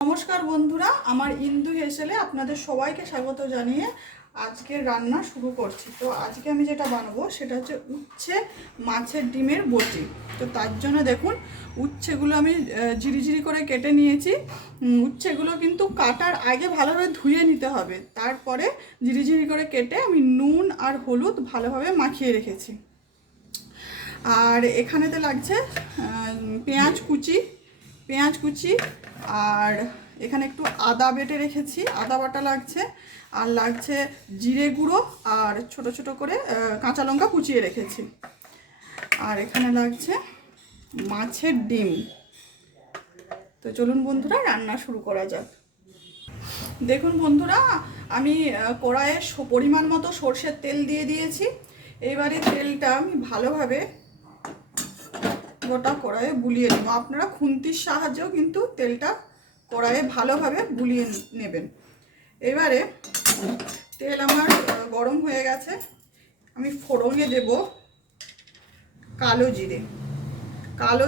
নমস্কার বন্ধুরা, আমার ইন্দু হেসেলে আপনাদের সবাইকে স্বাগত জানিয়ে আজকে রান্না শুরু করছি। তো আজকে আমি যেটা বানাবো সেটা হচ্ছে উচ্ছে মাছের ডিমের বটি। তো তার জন্য দেখুন উচ্ছেগুলো আমি ঝিরিঝিরি করে কেটে নিয়েছি। উচ্ছেগুলো কিন্তু কাটার আগে ভালোভাবে ধুয়ে নিতে হবে, তারপরে ঝিরিঝিরি করে কেটে আমি নুন আর হলুদ ভালোভাবে মাখিয়ে রেখেছি। আর এখানেতে লাগছে পেঁয়াজ কুচি আর এখানে একটু আদা বেটে রেখেছি, আদা বাটা লাগছে, আর লাগছে জিরে গুঁড়ো আর ছোট ছোট করে কাঁচা লঙ্কা কুচিয়ে রেখেছি। আর এখানে লাগছে মাছের ডিম। তো চলুন বন্ধুরা রান্না শুরু করা যাক। দেখুন বন্ধুরা, আমি কড়াইয়ে পরিমাণ মতো সর্ষের তেল দিয়ে দিয়েছি। এবারে তেলটা আমি ভালোভাবে গোটা কড়াইয়ে বুলিয়ে নেব। আপনারা খুন্তির সাহায্যেও কিন্তু তেলটা কড়াইয়ে ভালোভাবে বুলিয়ে নেবেন। এবারে তেল আমার গরম হয়ে গেছে, আমি ফোড়নে দেব কালো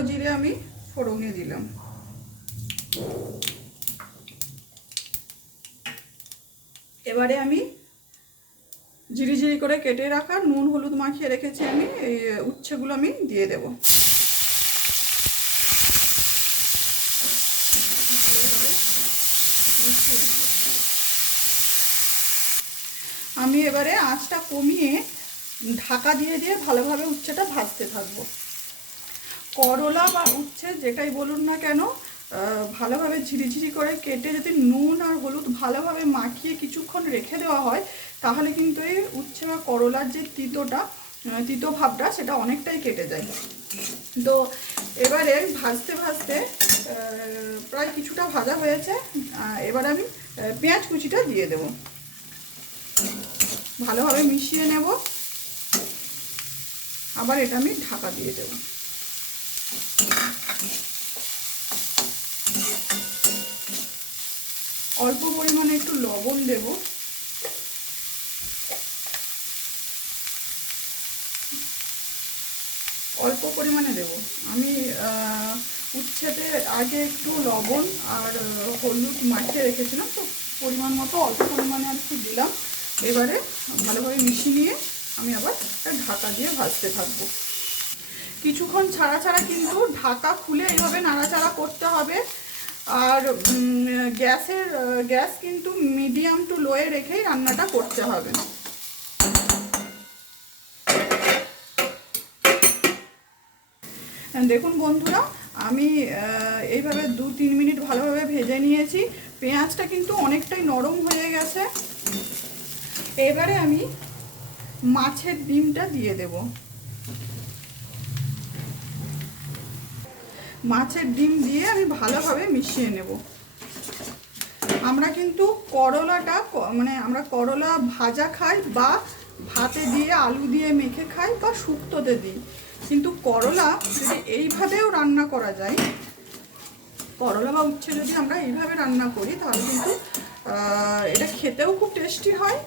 জিরে আমি ফোড়নে দিলাম। এবারে আমি ঝিরিঝিরি করে কেটে রাখা নুন হলুদ মাখিয়ে রেখেছি আমি এই উচ্ছেগুলো আমি দিয়ে দেব। আমি এবারে আঁচটা কমিয়ে ঢাকা দিয়ে দিয়ে ভালোভাবে উচ্ছেটা ভাজতে থাকবো। করলা বা উচ্ছে যেটাই বলুন না কেন, ভালোভাবে ঝিরিঝিরি করে কেটে যদি নুন আর হলুদ ভালোভাবে মাখিয়ে কিছুক্ষণ রেখে দেওয়া হয়, তাহলে কিন্তু এই উচ্ছে বা করলার যে তিতো ভাবটা সেটা অনেকটাই কেটে যায়। তো এবারে ভাজতে ভাজতে প্রায় কিছুটা ভাজা হয়েছে। এবার আমি পেঁয়াজ কুচিটা দিয়ে দেব, ভালোভাবে মিশিয়ে নেব। আবার এটা আমি ঢাকা দিয়ে দেব। অল্প পরিমাণে একটু লবণ দেব, অল্প পরিমাণে দেব। আমি উচ্ছেতে আগে একটু লবণ আর হলুদ মাখিয়ে রেখেছিলাম, তো পরিমাণ মতো অল্প পরিমাণে আর একটু দিলাম। এবারে ভালোভাবে মিশিয়ে নিয়ে আমি আবার ঢাকা দিয়ে ভাজতে থাকবো। কিছুক্ষণ ছাড়া ছাড়া কিন্তু ঢাকা খুলে এইভাবে নাড়াচাড়া করতে হবে। আর গ্যাস কিন্তু মিডিয়াম টু লোয়ে রেখেই রান্নাটা করতে হবে। দেখুন বন্ধুরা, আমি এইভাবে 2-3 মিনিট ভালোভাবে ভেজে নিয়েছি। পেঁয়াজটা কিন্তু অনেকটাই নরম হয়ে গেছে। এবারে আমি মাছের ডিমটা দিয়ে দেব। মাছের ডিম দিয়ে আমি ভালোভাবে মিশিয়ে নেব। আমরা কিন্তু করলাটা আমরা করলা ভাজা খাই, বা ভাতে দিয়ে আলু দিয়ে মেখে খাই, বা শুক্তোতে দিই। কিন্তু করলা যদি এইভাবেও রান্না করা যায়, করলা বা উচ্ছে যদি আমরা এইভাবে রান্না করি, তাহলে কিন্তু এটা খেতেও খুব টেস্টি হয়।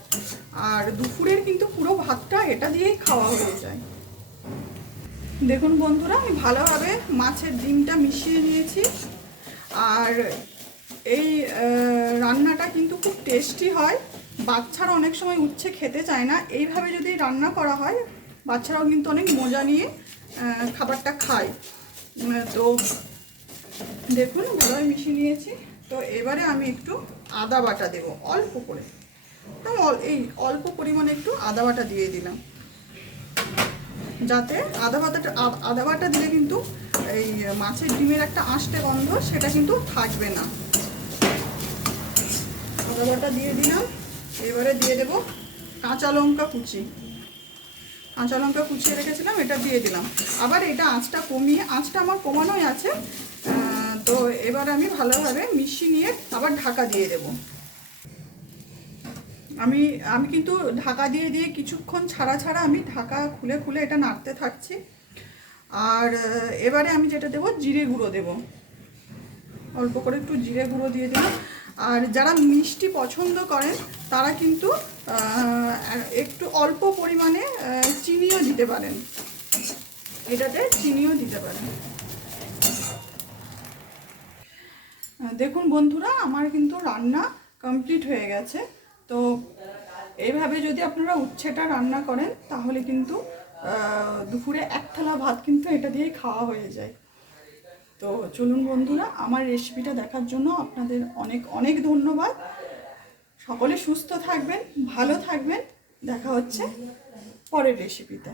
আর দুপুরের কিন্তু পুরো ভাতটা এটা দিয়েই খাওয়া হয়ে যায়। দেখুন বন্ধুরা, আমি ভালোভাবে মাছের ডিমটা মিশিয়ে নিয়েছি। আর এই রান্নাটা কিন্তু খুব টেস্টি হয়। বাচ্চারা অনেক সময় উচ্ছে খেতে চায় না, এইভাবে যদি রান্না করা হয় বাচ্চারাও কিন্তু অনেক মজা নিয়ে খাবারটা খায়। তো দেখুন ভালোভাবে মিশিয়ে নিয়েছি। তো এবারে আমি একটু আদা বাটা দেবো অল্প করে, এই অল্প পরিমাণে একটু আদা বাটা দিয়ে দিলাম, যাতে আদা বাটা দিলে কিন্তু এই মাছের ডিমের একটা আঁশটে গন্ধ সেটা কিন্তু থাকবে না। আদা বাটা দিয়ে দিলাম। এবারে দিয়ে দেব কাঁচা লঙ্কা কুচিয়ে রেখেছিলাম, এটা দিয়ে দিলাম। আবার এটা আঁচটা আমার কমানোই আছে। তো এবার আমি ভালোভাবে মিশিয়ে নিয়ে আবার ঢাকা দিয়ে দেব। আমি কিন্তু ঢাকা দিয়ে দিয়ে কিছুক্ষণ ছাড়া ছাড়া আমি ঢাকা খুলে খুলে এটা নাড়তে থাকছি। আর এবারে আমি যেটা দেবো জিরে গুঁড়ো দেব, অল্প করে একটু জিরে গুঁড়ো দিয়ে দিলাম। আর যারা মিষ্টি পছন্দ করেন তারা কিন্তু একটু অল্প পরিমাণে চিনিও দিতে পারেন, এটাতে চিনিও দিতে পারেন। দেখুন বন্ধুরা, আমার কিন্তু রান্না কমপ্লিট হয়ে গেছে। তো এইভাবে যদি আপনারা উচ্ছেটা রান্না করেন তাহলে কিন্তু দুপুরে এক থালা ভাত কিন্তু এটা দিয়েই খাওয়া হয়ে যায়। তো চলুন বন্ধুরা, আমার রেসিপিটা দেখার জন্য আপনাদের অনেক অনেক ধন্যবাদ। সকলে সুস্থ থাকবেন, ভালো থাকবেন। দেখা হচ্ছে পরের রেসিপিতে।